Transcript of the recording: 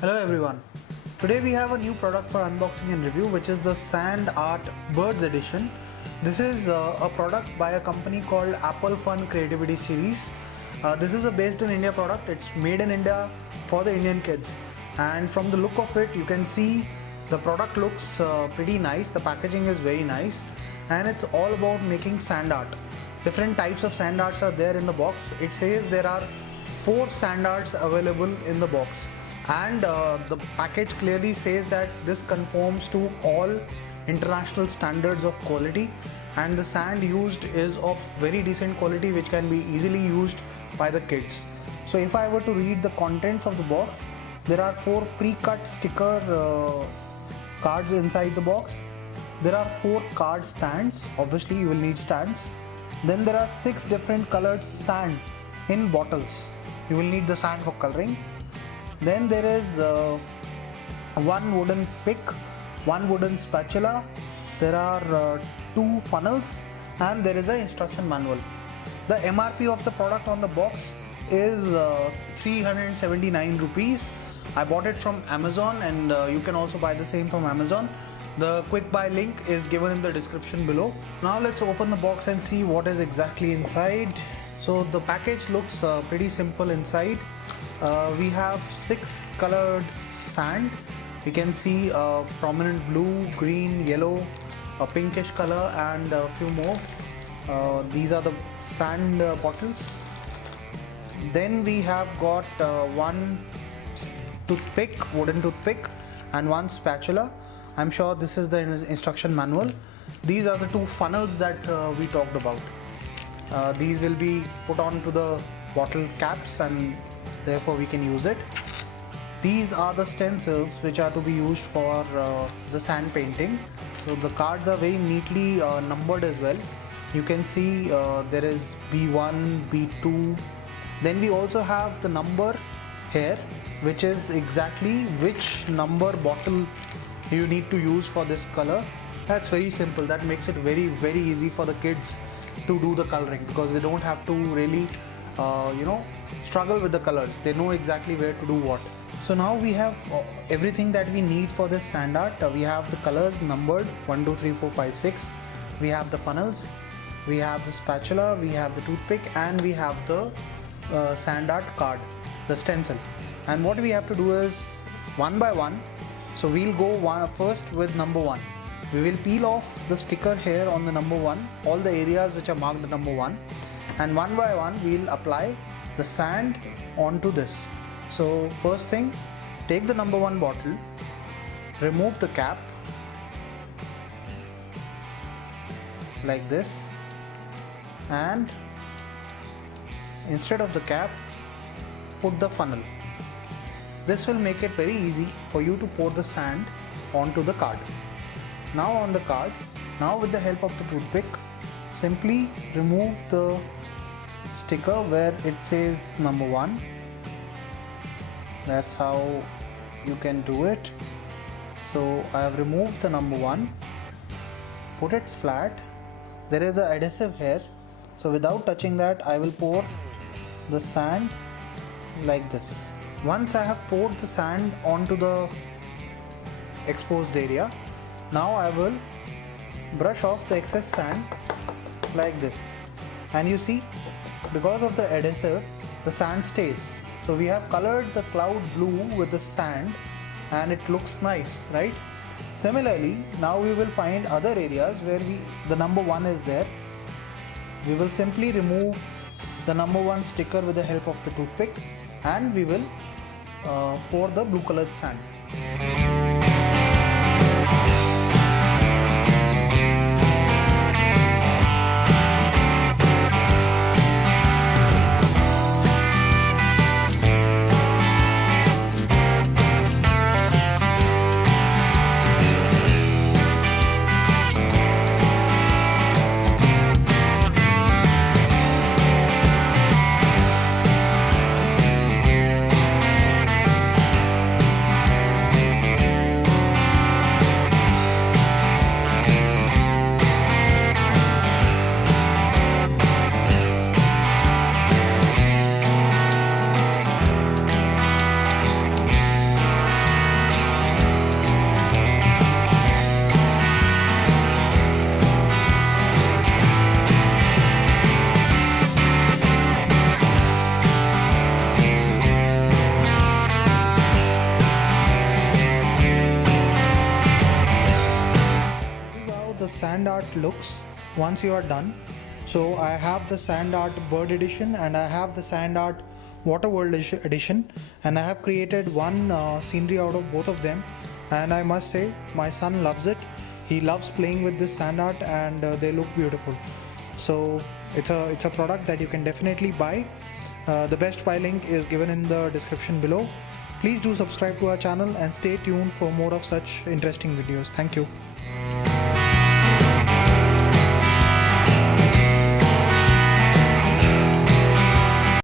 Hello everyone. Today we have a new product for unboxing and review, which is the Sand Art Birds Edition. This is a product by a company called Apple Fun Creativity Series. This is a based in India product. It's made in India for the Indian kids, and from the look of it you can see the product looks pretty nice. The packaging is very nice, and it's all about making sand art. Different types of sand arts are there in the box. It says there are 4 sand arts available in the box, and the package clearly says that this conforms to all international standards of quality, and the sand used is of very decent quality, which can be easily used by the kids. So if I were to read the contents of the box, there are 4 pre-cut sticker cards inside the box. There are 4 card stands. Obviously you will need stands. Then there are 6 different colored sand in bottles. You will need the sand for coloring. Then there is 1 wooden pick, 1 wooden spatula, there are 2 funnels, and there is an instruction manual. The MRP of the product on the box is 379 rupees. I bought it from Amazon, and you can also buy the same from Amazon. The quick buy link is given in the description below. Now let's open the box and see what is exactly inside. So the package looks pretty simple inside. We have 6 colored sand. You can see a prominent blue, green, yellow, a pinkish color, and a few more. These are the sand bottles. Then we have got 1 toothpick, wooden toothpick, and 1 spatula. I'm sure this is the instruction manual. These are the 2 funnels that we talked about. These will be put onto the bottle caps, and therefore we can use it. These are the stencils which are to be used for the sand painting. So the cards are very neatly numbered as well. You can see there is B1, B2. Then we also have the number here, which is exactly which number bottle you need to use for this color. That's very simple. That makes it very easy for the kids to do the coloring, because they don't have to really struggle with the colors. They know exactly where to do what. So now we have everything that we need for this sand art. We have the colors numbered 1, 2, 3, 4, 5, 6. We have the funnels, we have the spatula, we have the toothpick, and we have the sand art card, the stencil. And what we have to do is one by one. So we'll go first with number 1. We will peel off the sticker here on the number 1, all the areas which are marked number 1, and one by one we'll apply the sand onto this. So first thing, take the number 1 bottle, remove the cap like this, and instead of the cap, put the funnel. This will make it very easy for you to pour the sand onto the card. Now on the card, now with the help of the toothpick, simply remove the sticker where it says number 1. That's how you can do it. So I have removed the number 1, put it flat. There is an adhesive here, so without touching that I will pour the sand like this. Once I have poured the sand onto the exposed area, now I will brush off the excess sand like this. And you see, because of the adhesive, the sand stays. So we have colored the cloud blue with the sand, and it looks nice, right? Similarly, now we will find other areas where the number 1 is there. We will simply remove the number 1 sticker with the help of the toothpick, and we will pour the blue colored sand. sand art looks once you are done. So I have the sand art bird edition and I have the sand art water world edition, and I have created one scenery out of both of them, and I must say my son loves it. He loves playing with this sand art and they look beautiful. So it's a product that you can definitely buy. The best buy link is given in the description below. Please do subscribe to our channel and stay tuned for more of such interesting videos. Thank you.